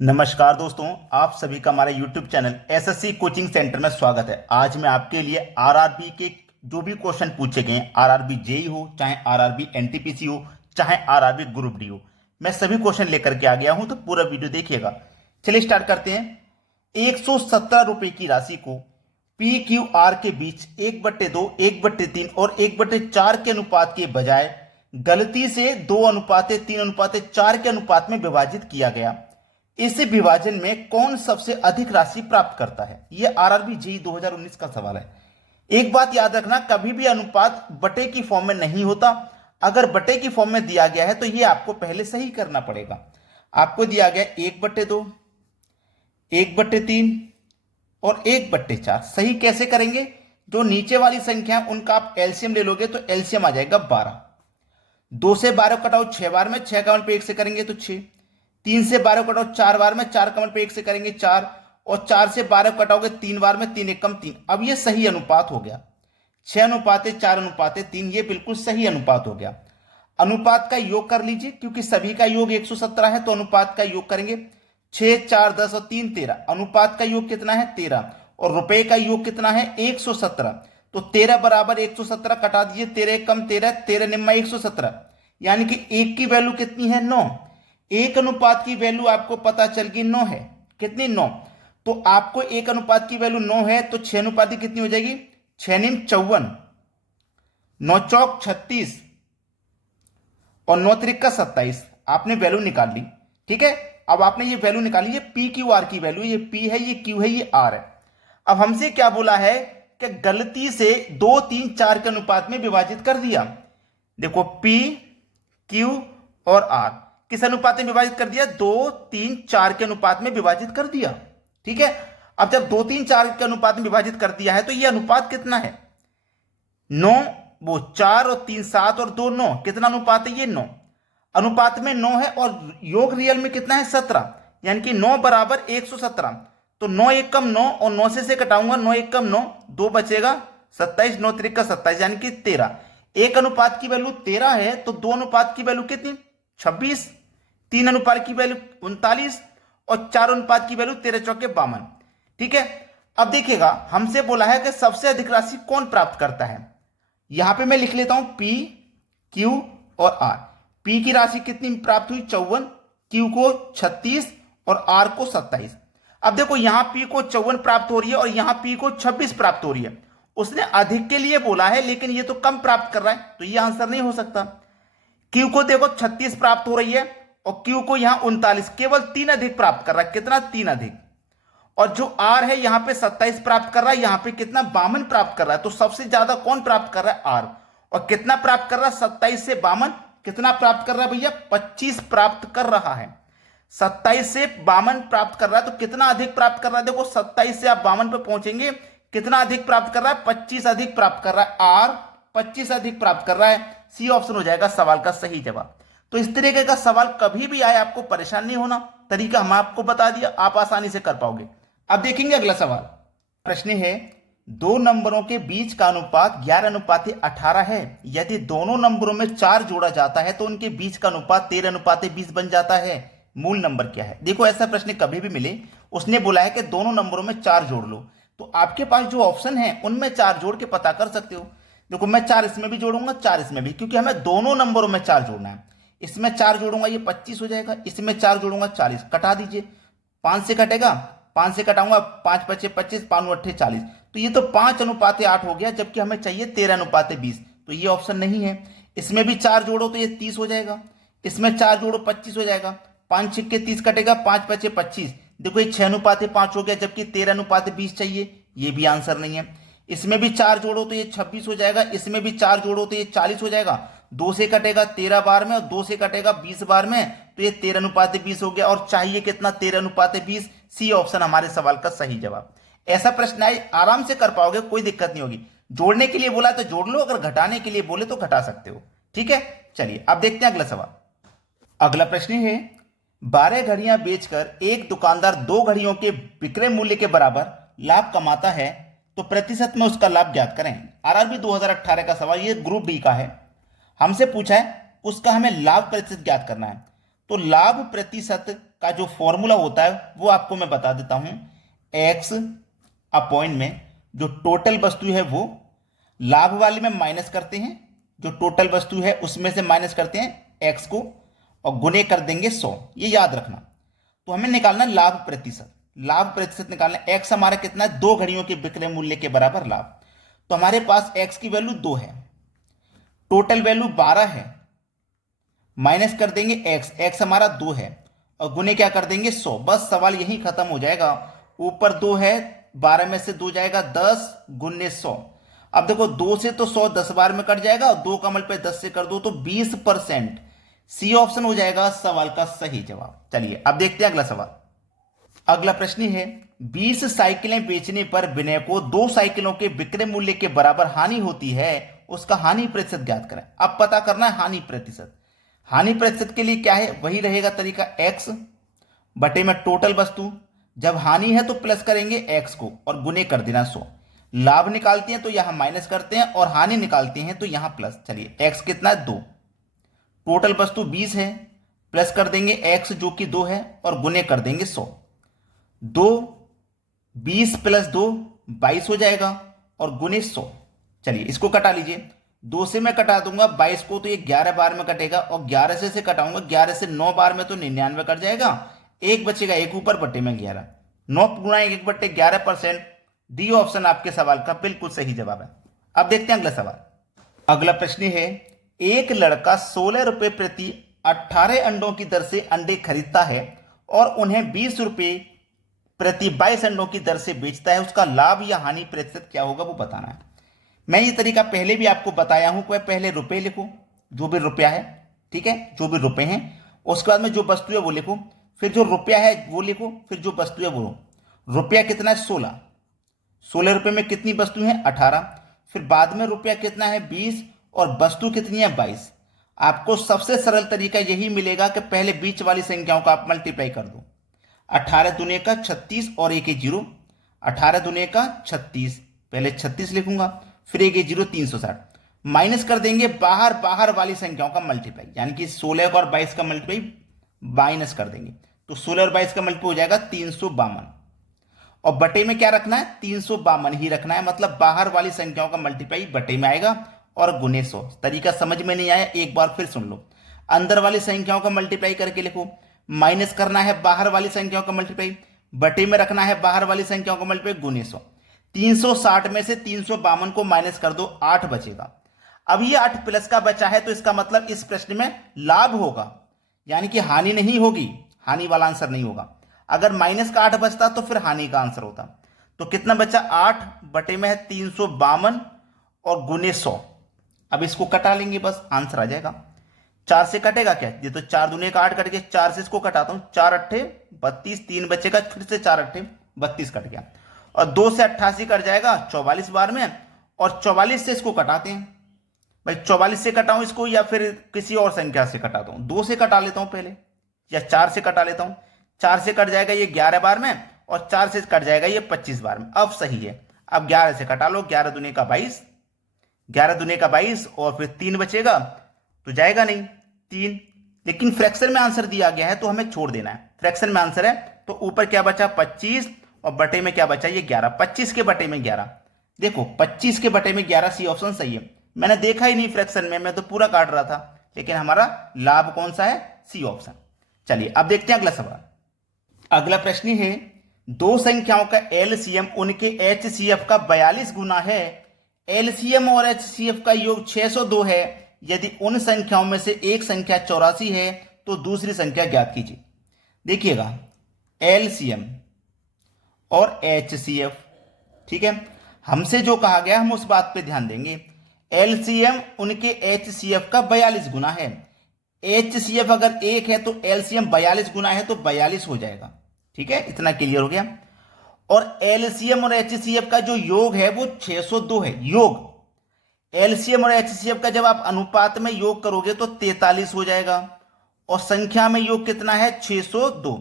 नमस्कार दोस्तों, आप सभी का हमारे YouTube channel SSC coaching centre में स्वागत है। आज मैं आपके लिए आरआरबी के जो भी क्वेश्चन पूछे गए हैं, आरआरबी जेई हो, चाहे आरआरबी एनटीपीसी हो, चाहे आरआरबी ग्रुप डी हो, मैं सभी क्वेश्चन लेकर के आ गया हूं। तो पूरा वीडियो देखिएगा। चलिए स्टार्ट करते हैं। 117 रुपए की राशि को पी क्यू आर के बीच 1/2, 1/3 और 1/4 के अनुपात के बजाय गलती से 2:3:4 के अनुपात में विभाजित किया गया। इस विभाजन में कौन सबसे अधिक राशि प्राप्त करता है? यह आरआरबी जेईई 2019 का सवाल है। एक बात याद रखना, कभी भी अनुपात बटे की फॉर्म में नहीं होता। अगर बटे की फॉर्म में दिया गया है तो यह आपको पहले सही करना पड़ेगा। आपको दिया गया 1/2, 1/3 और 1/4। सही कैसे करेंगे? जो नीचे वाली संख्या है उनका आप एलसीएम ले लोगे तो एलसीएम आ जाएगा 12। 2 से 12 कटाओ 6 बार में, 6 कमल पे 1 से करेंगे तो 6। 3 से 12 कटाओ 4 बार में, 4 कमल पे 1 से करेंगे 4। और 4 से 12 कटाओगे 3 बार में, 3 एकम 3। अब ये सही अनुपात हो गया। 6:4:3, ये बिल्कुल सही अनुपात हो गया। अनुपात का योग कर लीजिए, क्योंकि सभी का योग 117 है तो अनुपात का योग करेंगे। 6, 4, 10 और 3, 13। अनुपात का योग कितना है? 13। और रुपए का योग कितना है? 117। तो 13 बराबर 117 कटा दीजिए। 13 एकम 13, 13 निम्मा 117, यानी कि एक की वैल्यू कितनी है? 9। एक अनुपात की वैल्यू आपको पता चल गई 9 है। कितनी? 9। तो आपको एक अनुपात की वैल्यू 9 है तो 6 अनुपात की कितनी हो जाएगी? 6 निम 54, 9 चौक 36 और 9 त्रिक 27। आपने वैल्यू निकाल ली। ठीक है, अब आपने ये वैल्यू निकाली, ये पी क्यू आर की वैल्यू। ये पी है, ये क्यू है, ये आर है। अब हमसे क्या बोला है कि गलती से 2, 3, 4 के अनुपात में विभाजित कर दिया। देखो, पी क्यू और आर किस अनुपात में विभाजित कर दिया? 2, 3, 4 के अनुपात में विभाजित कर दिया। ठीक है, अब जब 2, 3, 4 के अनुपात में विभाजित कर दिया है तो यह अनुपात कितना है? 9, वो 4 और 3 7 और 2 9। कितना अनुपात है? ये 9। अनुपात में 9 है और योग रियल में कितना है? 17, यानी कि 9 बराबर 117। तो 9 एकम 9 और 9 से कटाऊंगा, 9 एकम 9, 2 बचेगा 27, 9 त्रिक 27, यानी कि 13। एक अनुपात की वैल्यू 13 है तो 2 अनुपात की वैल्यू कितनी? 26। 3 अनुपात की वैल्यू 39 और 4 अनुपात की वैल्यू 13 चौके 52। ठीक है, अब देखिएगा, हमसे बोला है कि सबसे अधिक राशि कौन प्राप्त करता है। यहां पे मैं लिख लेता हूं पी, क्यू और आर। पी की राशि कितनी प्राप्त हुई? 54, क्यू को 36 और आर को 27। अब देखो, यहां पी को 54 प्राप्त हो रही है और यहां पी को 26 प्राप्त हो रही है। उसने अधिक के लिए बोला है, लेकिन ये तो कम प्राप्त कर रहा है, तो ये आंसर नहीं हो सकता। क्यू को देखो 36 प्राप्त हो रही है और क्यू को यहां 39, केवल 3 अधिक प्राप्त कर रहा है। कितना? 3 अधिक। और जो आर है यहां पे 27 प्राप्त कर रहा है, यहां पे कितना? 52 प्राप्त कर रहा है। तो सबसे ज्यादा कौन प्राप्त कर रहा है? आर। और कितना प्राप्त कर रहा है? 27 से 52 कितना प्राप्त कर रहा है भैया? 25 प्राप्त कर रहा है। 27 से 52 प्राप्त कर रहा है तो कितना अधिक प्राप्त कर रहा है? देखो, 27 से आप 52 पे पहुंचेंगे, कितना अधिक प्राप्त कर रहा है? 25 अधिक प्राप्त कर रहा है। आर 25 अधिक प्राप्त कर रहा है। सी ऑप्शन हो जाएगा सवाल का सही जवाब। तो इस तरीके का सवाल कभी भी आए आपको परेशान नहीं होना। तरीका हम आपको बता दिया, आप आसानी से कर पाओगे। अब देखेंगे अगला सवाल। प्रश्न है, दो नंबरों के बीच का अनुपात 11:18 है। यदि दोनों नंबरों में 4 जोड़ा जाता है तो उनके बीच का अनुपात 13:20 बन जाता है। मूल नंबर क्या है? देखो, ऐसा प्रश्न कभी भी मिले, उसने बोला है कि दोनों नंबरों में 4 जोड़ लो, तो आपके पास जो ऑप्शन है उनमें 4 जोड़ के पता कर सकते हो। देखो, मैं 4 इसमें भी जोड़ूंगा, 4 इसमें भी, क्योंकि हमें दोनों नंबरों में 4 जोड़ना है। इसमें 4 जोड़ूंगा, ये 25 हो जाएगा। इसमें 4 जोड़ूंगा, 40। कटा दीजिए, 5 से कटेगा, 5 से कटाऊंगा, 5 बचे 25, 5 अट्ठे 40। तो ये तो 5:8 हो गया, जबकि हमें चाहिए 13:20। तो ये ऑप्शन नहीं है। इसमें भी 4 जोड़ो तो ये 30 हो जाएगा। इसमें 4 जोड़ो 25 हो जाएगा। 5 छिक्के 30 कटेगा, 5 बचे 25। देखो, ये 6:5 हो गया, जबकि 13:20 चाहिए। ये भी आंसर नहीं है। इसमें भी 4 जोड़ो तो ये 26 हो जाएगा। इसमें भी 4 जोड़ो तो ये 40 हो जाएगा। 2 से कटेगा 13 बार में और 2 से कटेगा 20 बार में, तो ये 13:20 हो गया। और चाहिए कितना? 13:20। सी ऑप्शन हमारे सवाल का सही जवाब। ऐसा प्रश्न आए आराम से कर पाओगे, कोई दिक्कत नहीं होगी। जोड़ने के लिए बोला तो जोड़ लो, अगर घटाने के लिए बोले तो घटा सकते हो। ठीक है, चलिए अब देखते हैं अगला सवाल। अगला प्रश्न है, 12 घड़ियां बेचकर एक दुकानदार 2 घड़ियों के विक्रय मूल्य के बराबर लाभ कमाता है, तो प्रतिशत में उसका लाभ ज्ञात करें। आरआरबी 2018 का सवाल, ये ग्रुप डी का है। हमसे पूछा है उसका हमें लाभ प्रतिशत ज्ञात करना है। तो लाभ प्रतिशत का जो फॉर्मूला होता है वो आपको मैं बता देता हूं। एक्स अपॉन में जो टोटल वस्तु है वो लाभ वाले में माइनस करते हैं, जो टोटल वस्तु है उसमें से माइनस करते हैं एक्स को और गुने कर देंगे 100। ये याद रखना। तो हमें निकालना लाभ प्रतिशत। लाभ प्रतिशत निकालना, एक्स हमारा कितना है, 2 घड़ियों के विक्रय मूल्य के बराबर लाभ। तो हमारे पास एक्स की वैल्यू 2 है, टोटल वैल्यू 12 है, माइनस कर देंगे एक्स, एक्स हमारा 2 है और गुने क्या कर देंगे 100। बस सवाल यही खत्म हो जाएगा। ऊपर 2 है, 12 में से 2 जाएगा 10 गुने 100। अब देखो 2 से तो 100 10 बार में कट जाएगा और 2 का मल्टीप्लाई 10 से कर दो तो 20%। सी ऑप्शन हो जाएगा सवाल का सही जवाब। चलिए अब देखते हैं अगला सवाल। अगला प्रश्न है 20 साइकिलें बेचने पर विनय को 2 साइकिलों के विक्रय मूल्य के बराबर हानि होती है, उसका हानि प्रतिशत ज्ञात करें। अब पता करना है हानि प्रतिशत। हानि प्रतिशत के लिए क्या है, वही रहेगा तरीका, एक्स बटे में टोटल वस्तु, जब हानि है तो प्लस करेंगे एक्स को और गुने कर देना 100। लाभ निकालते हैं तो यहां माइनस करते हैं और हानि निकालते हैं तो यहां प्लस। चलिए एक्स कितना है 2, टोटल वस्तु 20 है, प्लस कर देंगे एक्स जो कि 2 है और गुने कर देंगे 100। 2 20 प्लस 2 22 हो जाएगा और गुने 100। चलिए इसको कटा लीजिए, 2 से मैं कटा दूंगा 22 को तो ये 11 बार में कटेगा और 11 से कटाऊंगा 11 से 9 बार में तो 99 कट जाएगा, एक बचेगा, एक ऊपर बटे में 11, 9 गुणा 1 बटे 11%। डी ऑप्शन आपके सवाल का बिल्कुल सही जवाब है। अब देखते हैं अगला सवाल। अगला प्रश्न है एक लड़का 16 रुपए प्रति 18 अंडों की दर से अंडे खरीदता है और उन्हें 20 रुपए प्रति 22 अंडों की दर से बेचता है, उसका लाभ या हानि प्रतिशत क्या होगा वो बताना है। मैं ये तरीका पहले भी आपको बताया हूं कि पहले रुपए लिखो, जो भी रुपया है, ठीक है, जो भी रुपए हैं, उसके बाद में जो वस्तु है वो लिखो, फिर जो रुपया है वो लिखो, फिर जो वस्तु है वो। रुपया कितना है 16, 16 रुपए में कितनी वस्तु है 18, फिर बाद में रुपया कितना है 20 और वस्तु कितनी है 22। आपको सबसे सरल तरीका यही मिलेगा कि पहले बीच वाली संख्याओं का आप मल्टीप्लाई कर दो। 18 दुनिया का 36 और 1 0, 18 दुनिया का 36, पहले 36 लिखूंगा, फिर 1 0 360, माइनस कर देंगे बाहर वाली संख्याओं का मल्टीप्लाई, यानी कि 16 और 22 का मल्टीप्लाई माइनस कर देंगे तो 16 और 22 का मल्टीप्लाई हो जाएगा 352 और बटे में क्या रखना है 352 ही रखना है, मतलब बाहर वाली संख्याओं का मल्टीप्लाई बटे में आएगा और गुने 100। तरीका समझ में नहीं आया एक बार फिर सुन लो। अंदर वाली संख्याओं का मल्टीप्लाई करके लिखो, माइनस करना है बाहर वाली संख्याओं का मल्टीप्लाई, बटे में रखना है बाहर वाली संख्याओं का मल्टीप्लाई गुने 100। 360 में से 352 को माइनस कर दो, 8 बचेगा। अब ये 8 प्लस का बचा है तो इसका मतलब इस प्रश्न में लाभ होगा, यानी कि हानि नहीं होगी, हानि वाला आंसर नहीं होगा। अगर माइनस का 8 बचता तो फिर हानि का आंसर होता। तो कितना बचा 8 बटे में है 352 और गुने 100। अब इसको कटा लेंगे, बस आंसर आ जाएगा। 4 से कटेगा क्या, ये तो 4 दूने का 8 कट गया, 4 से इसको कटाता हूं, 4 अट्ठे 32, 3 बचेगा, फिर से 4 अट्ठे 32 कट गया और 2 से 88 कट जाएगा 44 बार में और 44 से इसको कटाते हैं। भाई 44 से कटाऊं इसको या फिर किसी और संख्या से कटाता हूं, 2 से कटा लेता हूं पहले या 4 से कटा लेता हूं। 4 से कट जाएगा ये 11 बार में और 4 से कट जाएगा ये 25 बार में। अब सही है, अब 11 से कटा लो, 11 दूने का 22, 11 दूने का 22 और फिर 3 बचेगा तो जाएगा नहीं 3, लेकिन फ्रैक्शन में आंसर दिया गया है तो हमें छोड़ देना है। फ्रैक्शन में आंसर है तो ऊपर क्या बचा 25 और बटे में क्या बचा ये 11। 25 के बटे में 11, देखो 25 के बटे में 11 सी ऑप्शन सही है। मैंने देखा ही नहीं फ्रैक्शन में, मैं तो पूरा काट रहा था, लेकिन हमारा लाभ कौन सा है सी ऑप्शन। चलिए अब देखते हैं अगला सवाल। अगला प्रश्न है 2 संख्याओं का एलसीएम उनके एचसीएफ का 42 गुना है। एलसीएम और एचसीएफ का योग 602 है। यदि उन संख्याओं में से एक संख्या 84 है तो दूसरी संख्या ज्ञात कीजिए। देखिएगा एलसीएम और एचसीएफ, ठीक है, हमसे जो कहा गया हम उस बात पे ध्यान देंगे। एलसीएम उनके एचसीएफ का 42 गुना है। एचसीएफ अगर 1 है तो एलसीएम 42 गुना है तो 42 हो जाएगा, ठीक है, इतना क्लियर हो गया। और एलसीएम और एचसीएफ का जो योग है वो 602 है। योग एलसीएम और एचसीएफ का जब आप अनुपात में योग करोगे तो 43 हो जाएगा और संख्या में योग कितना है 602,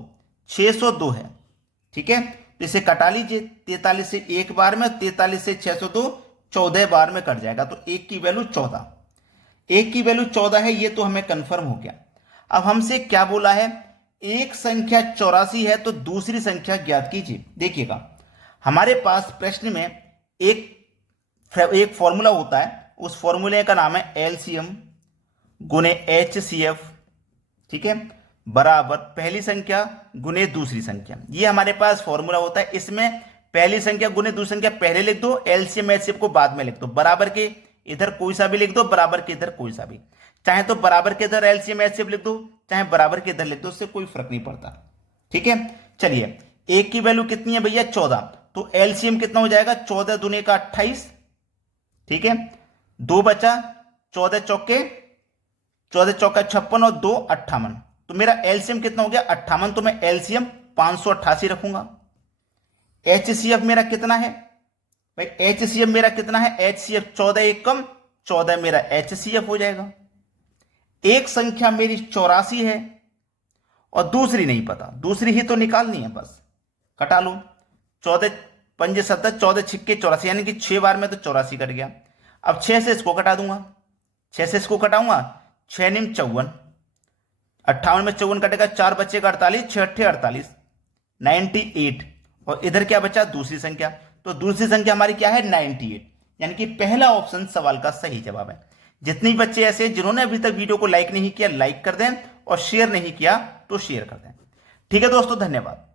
602 है, ठीक है। तो इसे कटा लीजिए, 43 से 1 बार में, 43 से 602 14 बार में कट जाएगा तो 1 की वैल्यू 14, 1 की वैल्यू 14 है, ये तो हमें कंफर्म हो गया। अब हमसे क्या बोला है एक संख्या 84 है तो दूसरी संख्या ज्ञात कीजिए। देखिएगा, हमारे पास प्रश्न में एक फॉर्मूला होता है, उस फॉर्मूले का नाम है एलसीएम गुने एचसीएफ, ठीक है, बराबर पहली संख्या गुने दूसरी संख्या। ये हमारे पास फॉर्मूला होता है। इसमें पहली संख्या गुने दूसरी संख्या पहले लिख दो, एलसीएम एचसीएफ को बाद में लिख दो, बराबर के इधर कोई सा भी लिख दो, बराबर के इधर कोई सा भी, चाहे तो बराबर के इधर एलसीएम एचसीएफ लिख दो, चाहे बराबर के इधर लिख दो, उससे कोई फर्क नहीं पड़ता, ठीक है। चलिए, एक की वैल्यू कितनी है भैया 14, तो एलसीएम कितना हो जाएगा 14 दूने का 28, ठीक है, 2 बचा, 14 चौके 56 और 2 58, तो मेरा एलसीएम कितना हो गया 58, तो मैं एलसीएम 588 रखूंगा। एचसीएफ मेरा कितना है भाई, एचसीएफ मेरा कितना है, एचसीएफ 14 एक कम 14 मेरा एचसीएफ हो जाएगा। एक संख्या मेरी 84 है और दूसरी नहीं पता, दूसरी ही तो निकालनी है, बस कटा लो। 14 पंजे 70, 14 छिक्के 84, यानी कि 6 बार में तो 84 कट गया। अब 6 से इसको कटा दूंगा, 6 से इसको कटाऊंगा, 6 निम 54, 58 में 54 कटेगा, 4 बचेगा 48, 6 अट्ठे 48, 98, और इधर क्या बचा दूसरी संख्या, तो दूसरी संख्या हमारी क्या है 98, यानी कि पहला ऑप्शन सवाल का सही जवाब है। जितने बच्चे ऐसे जिन्होंने अभी तक वीडियो को लाइक नहीं किया लाइक कर दें, और शेयर नहीं किया तो शेयर कर दें। ठीक है दोस्तों, धन्यवाद।